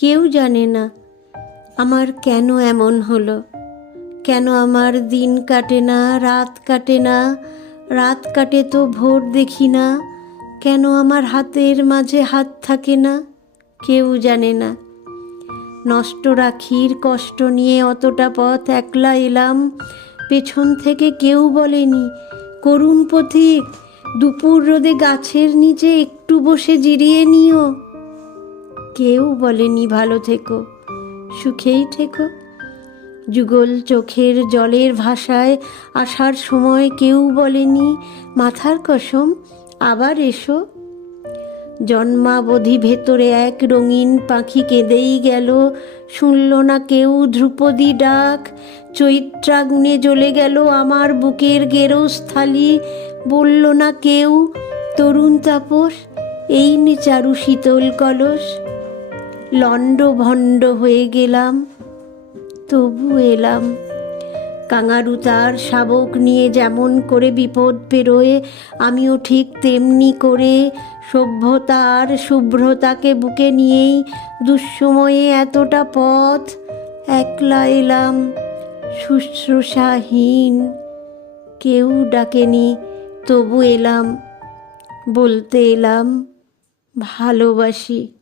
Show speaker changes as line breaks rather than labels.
কেউ জানে না আমার কেন এমন হলো কেন আমার দিন কাটে না রাত কাটে না রাত কাটে তো ভোর দেখি না কেন আমার হাতের মাঝে হাত থাকে না কেউ জানে না নষ্ট রাখির কষ্ট নিয়ে অতটা পথ একলা এলাম পেছন থেকে কেউ বলেনি করুণ পথিক দুপুর রোদে গাছের নিচে একটু বসে জিরিয়ে নিও কেউ বলেনি ভালো থেকো সুখেই থেকো যুগল চোখের জলের ভাষায় আসার সময় কেউ বলেনি মাথার কসম আবার এসো জন্মাবধি ভেতরে এক রঙিন পাখি কেঁদেই গেল শুনল না কেউ ধ্রুপদী ডাক চৈত্রাগুনে জ্বলে গেল আমার বুকের গেরস্থালি বলল না কেউ তরুণ তাপস এই নে চারু শীতল কলস লণ্ডভণ্ড হয়ে গেলাম তবু এলাম কাঙারু তার শাবক নিয়ে যেমন করে বিপদ পেরোয় আমিও ঠিক তেমনি করে সভ্যতা আর শুভ্রতাকে বুকে নিয়েই দুঃসময়ে এতটা পথ একলা এলাম শুশ্রূষাহীন কেউ ডাকেনি তবু এলাম বলতে এলাম ভালোবাসি